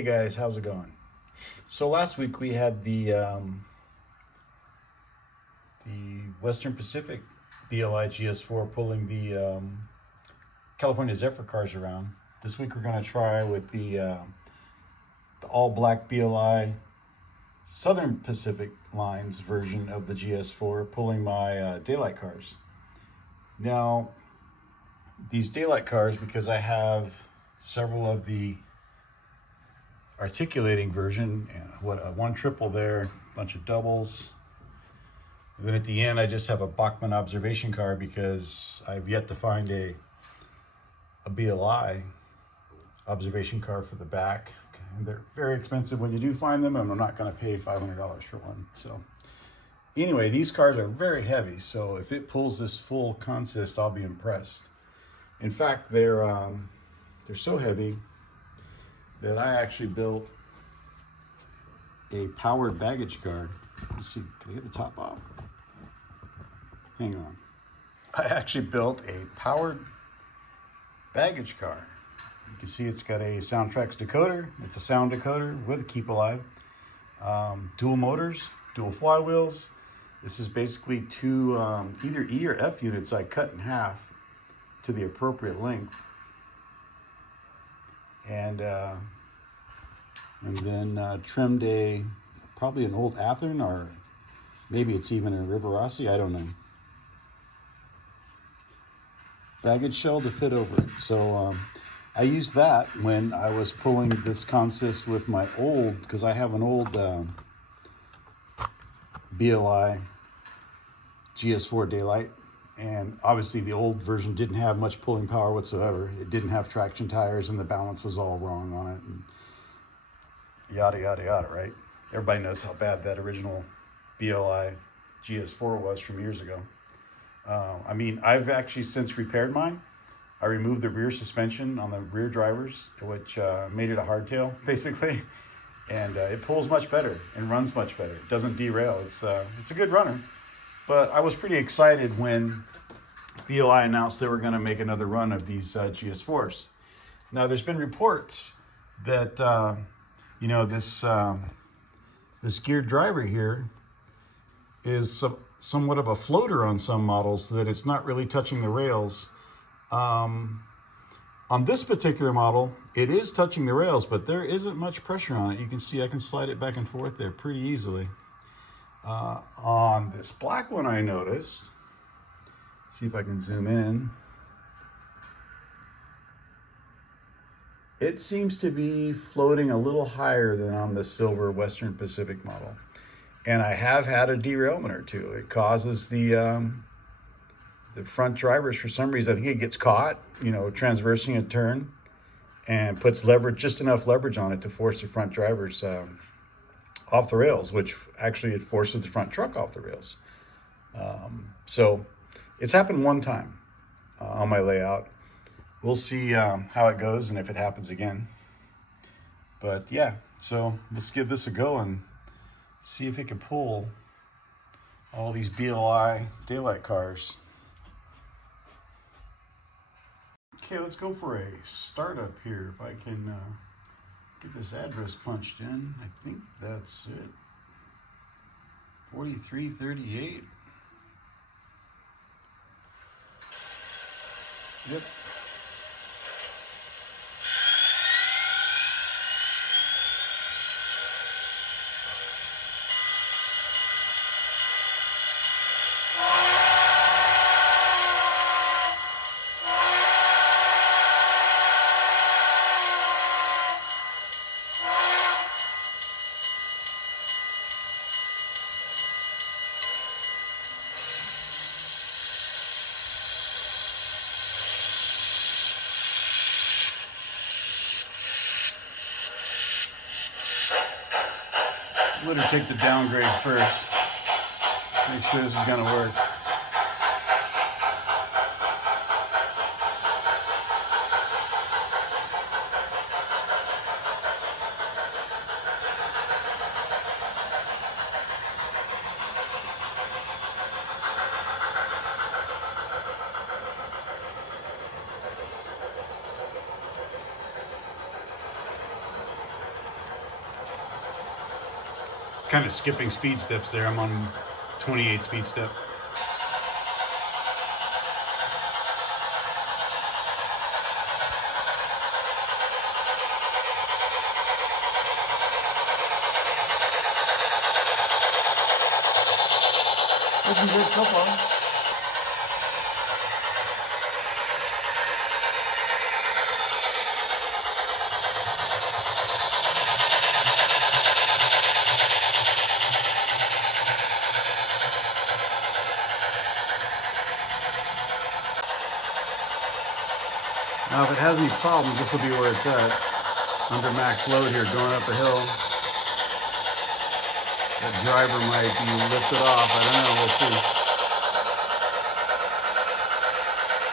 Hey guys, how's it going? So last week we had the Western Pacific BLI GS4 pulling the California Zephyr cars around. This week we're going to try with the all-black BLI Southern Pacific Lines version of the GS4 pulling my Daylight cars. Now, these Daylight cars, because I have several of the articulating version, one triple there, a bunch of doubles. And then at the end, I just have a Bachmann observation car because I've yet to find a BLI observation car for the back. And they're very expensive when you do find them, and I'm not going to pay $500 for one. So anyway, these cars are very heavy, so if it pulls this full consist, I'll be impressed. In fact, they're so heavy that I actually built a powered baggage car. Let's see, can I get the top off? Hang on. I actually built a powered baggage car. You can see it's got a Soundtrax decoder. It's a sound decoder with a Keep Alive. Dual motors, dual flywheels. This is basically two either E or F units I cut in half to the appropriate length. And then trimmed probably an old Athearn, or maybe it's even a Rivarossi, I don't know. Baggage shell to fit over it. So I used that when I was pulling this consist with my old, because I have an old BLI GS4 Daylight. And obviously the old version didn't have much pulling power whatsoever. It didn't have traction tires and the balance was all wrong on it. And yada, yada, yada, right? Everybody knows how bad that original BLI GS4 was from years ago. I mean, I've actually since repaired mine. I removed the rear suspension on the rear drivers, which made it a hardtail, basically. And it pulls much better and runs much better. It doesn't derail. It's a good runner. But I was pretty excited when BLI announced they were going to make another run of these GS4s. Now, there's been reports that this geared driver here is somewhat of a floater on some models, so that it's not really touching the rails. On this particular model, it is touching the rails, but there isn't much pressure on it. You can see I can slide it back and forth there pretty easily. On this black one, I noticed, see if I can zoom in, it seems to be floating a little higher than on the silver Western Pacific model. And I have had a derailment or two. It causes the front drivers, for some reason, I think it gets caught, transversing a turn, and puts leverage, just enough leverage on it to force the front drivers off the rails, which actually it forces the front truck off the rails. So it's happened one time on my layout. We'll see how it goes and if it happens again. But yeah, so let's give this a go and see if it can pull all these BLI Daylight cars. Okay, let's go for a startup here. If I can get this address punched in, I think that's it. 4338. Yep. Let her take the downgrade first. Make sure this is going to work. kind of skipping speed steps there. I'm on 28 speed step. Looking good so far. Now, if it has any problems, this will be where it's at. Under max load here, going up a hill. That driver might be lifted off. I don't know. We'll see.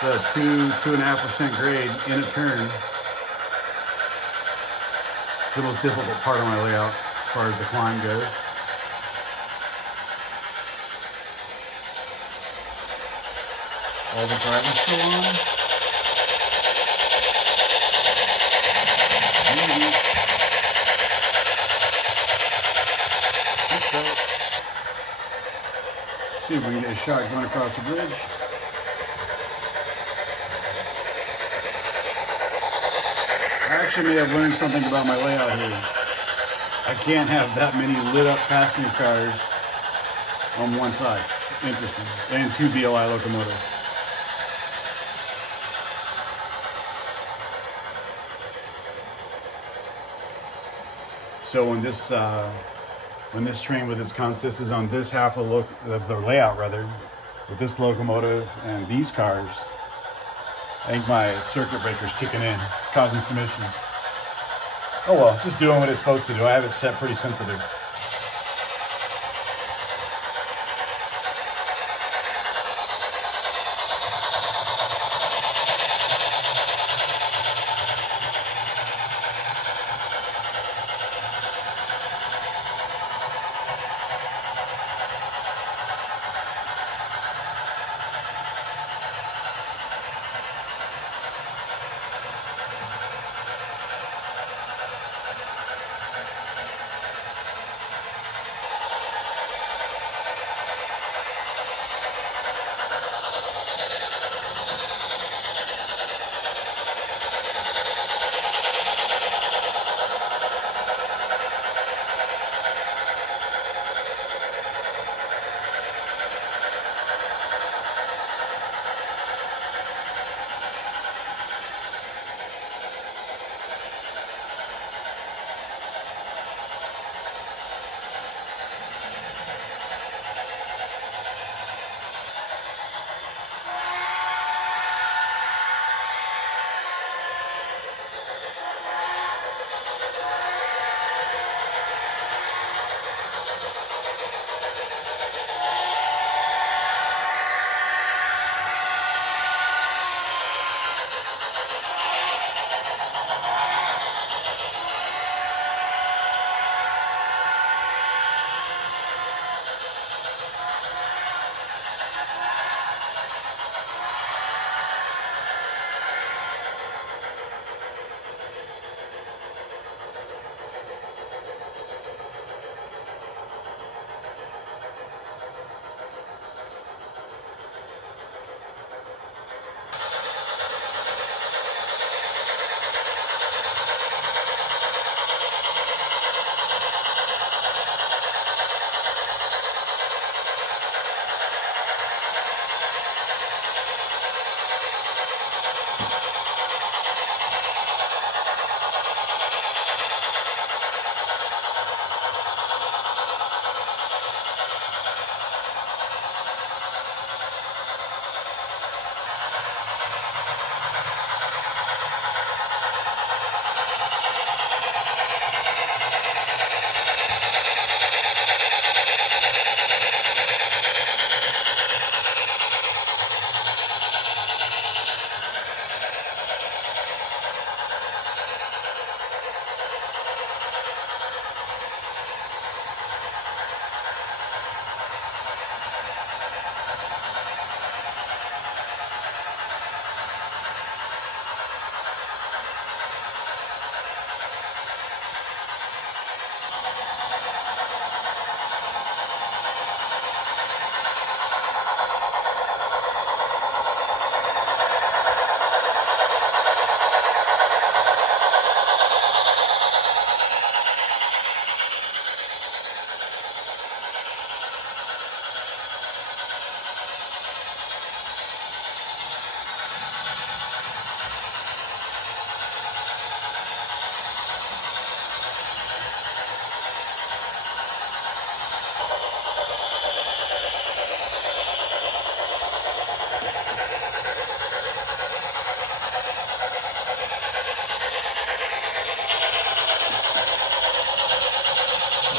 The 2.5% grade in a turn. It's the most difficult part of my layout as far as the climb goes. All the drivers still on. So, see if we can get a shot going across the bridge. I actually may have learned something about my layout here. I can't have that many lit up passenger cars on one side. Interesting. And 2 BLI locomotives. So when this train with its consist is on this half of the layout, rather, with this locomotive and these cars, I think my circuit breaker's kicking in, causing some issues. Oh well, just doing what it's supposed to do. I have it set pretty sensitive.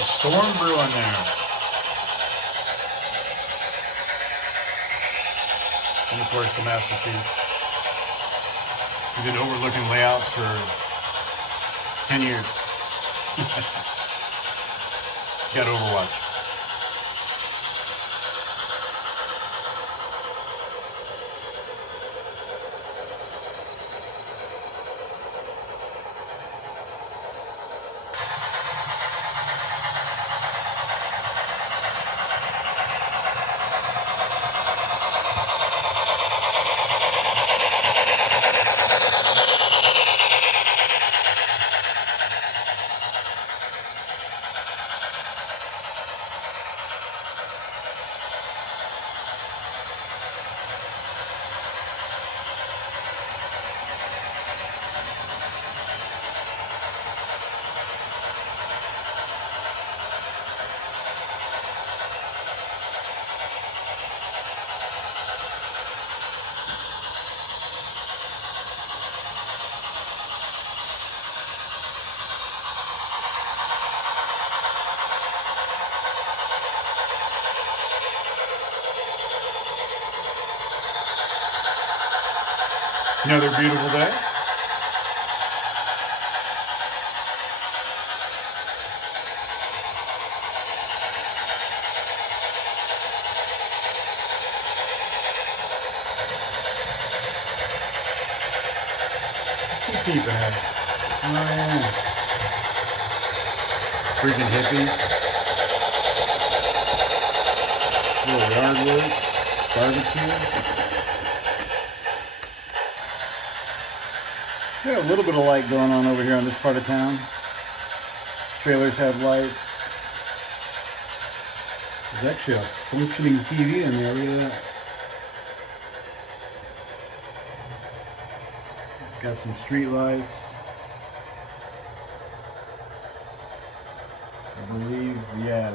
storm brewing there. And of course the Master Chief. We've been overlooking layouts for 10 years. He's got Overwatch. Another beautiful day. Keep peeping at it. Oh yeah. Freaking hippies. Little yard work. Barbecue. We got a little bit of light going on over here on this part of town. Trailers have lights. There's actually a functioning TV in there, look at that. Got some street lights. I believe, yeah,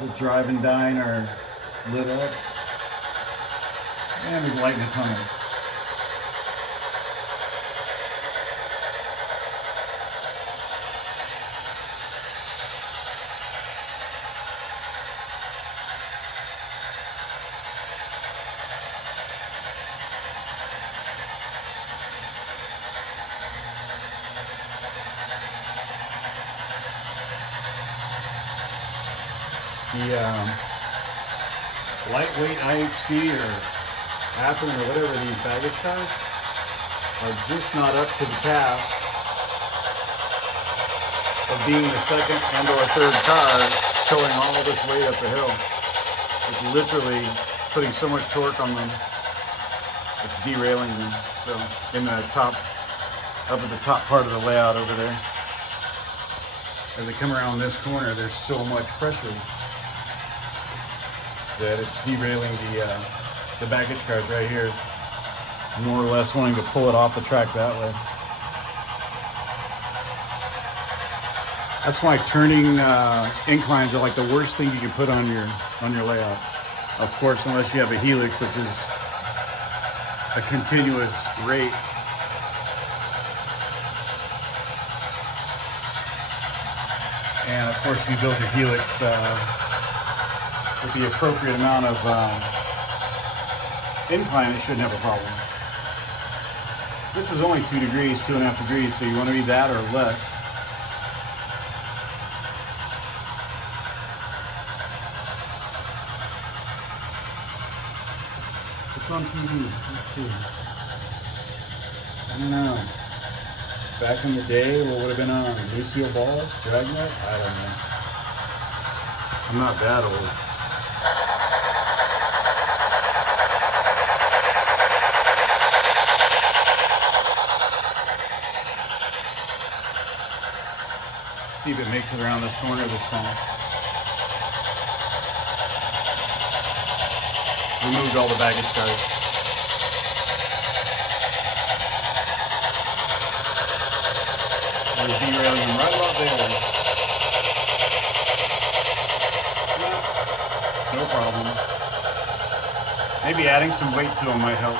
the drive and dine are lit up. And there's light in the tunnel. The lightweight IHC or Appen or whatever these baggage cars are just not up to the task of being the second and or third car towing all this weight up the hill. It's literally putting so much torque on them, it's derailing them. So in the top, up at the top part of the layout over there, as they come around this corner, there's so much pressure that it's derailing the baggage cars right here, more or less wanting to pull it off the track that way. That's why turning inclines are like the worst thing you can put on your layout. Of course, unless you have a helix, which is a continuous rate. And of course, if you build your helix with the appropriate amount of incline, it shouldn't have a problem. This is only 2 degrees, 2.5 degrees, so you want to be that or less. What's on TV? Let's see. I don't know. Back in the day, what would have been on? Lucille Ball? Dragnet? I don't know. I'm not that old. See if it makes it around this corner this time. We moved all the baggage cars. I was derailing them right about there. No problem. Maybe adding some weight to them might help.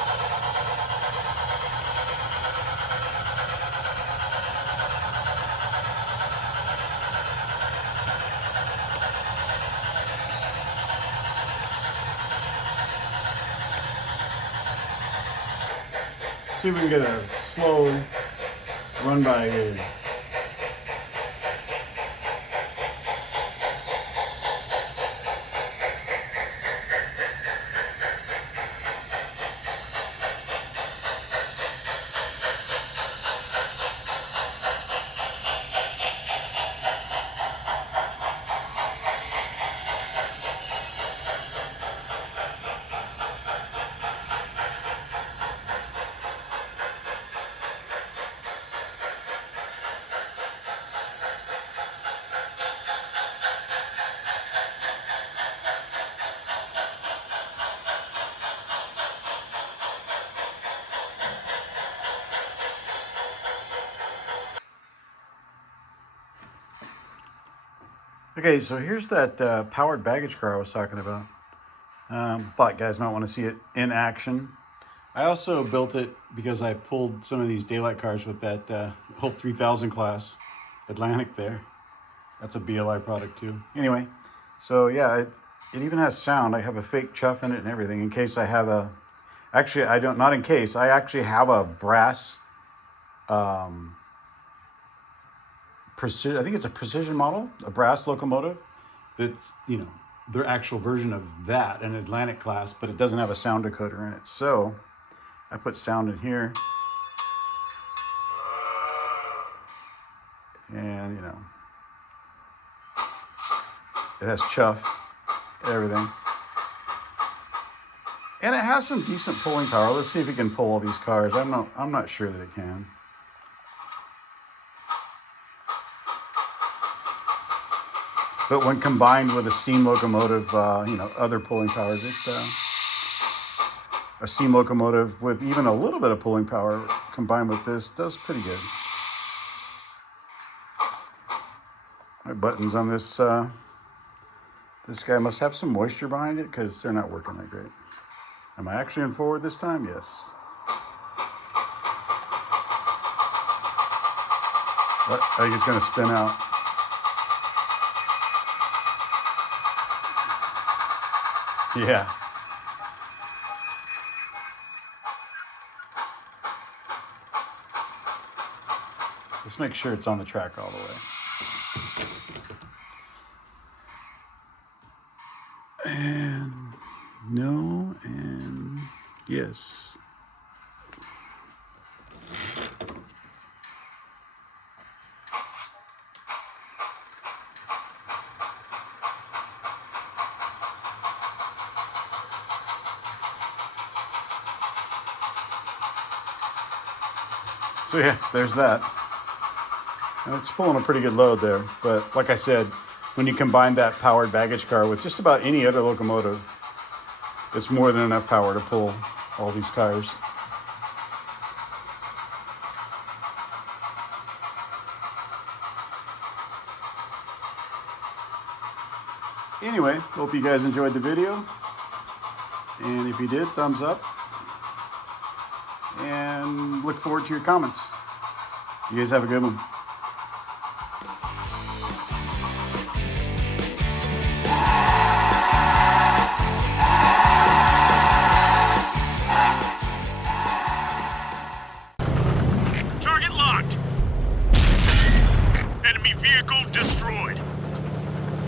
See if we can get a slow run by here. Okay, so here's that powered baggage car I was talking about. Thought guys might want to see it in action. I also built it because I pulled some of these daylight cars with that Hope 3000 class Atlantic there. That's a BLI product too. Anyway, so yeah, it even has sound. I have a fake chuff in it and everything in case I have a... Actually, I don't, not in case. I actually have a brass... I think it's a precision model, a brass locomotive that's, you know, their actual version of that, an Atlantic class, but it doesn't have a sound decoder in it. So I put sound in here. And, you know, it has chuff, everything. And it has some decent pulling power. Let's see if it can pull all these cars. I'm not sure that it can. But when combined with a steam locomotive, you know, other pulling powers, a steam locomotive with even a little bit of pulling power combined with this does pretty good. My buttons on this, this guy must have some moisture behind it because they're not working that great. Am I actually in forward this time? Yes. What? I think it's going to spin out. Yeah. Let's make sure it's on the track all the way. And no, and yes. So yeah, there's that. And it's pulling a pretty good load there. But like I said, when you combine that powered baggage car with just about any other locomotive, it's more than enough power to pull all these cars. Anyway, hope you guys enjoyed the video. And if you did, thumbs up. And look forward to your comments. You guys have a good one. Target locked. Enemy vehicle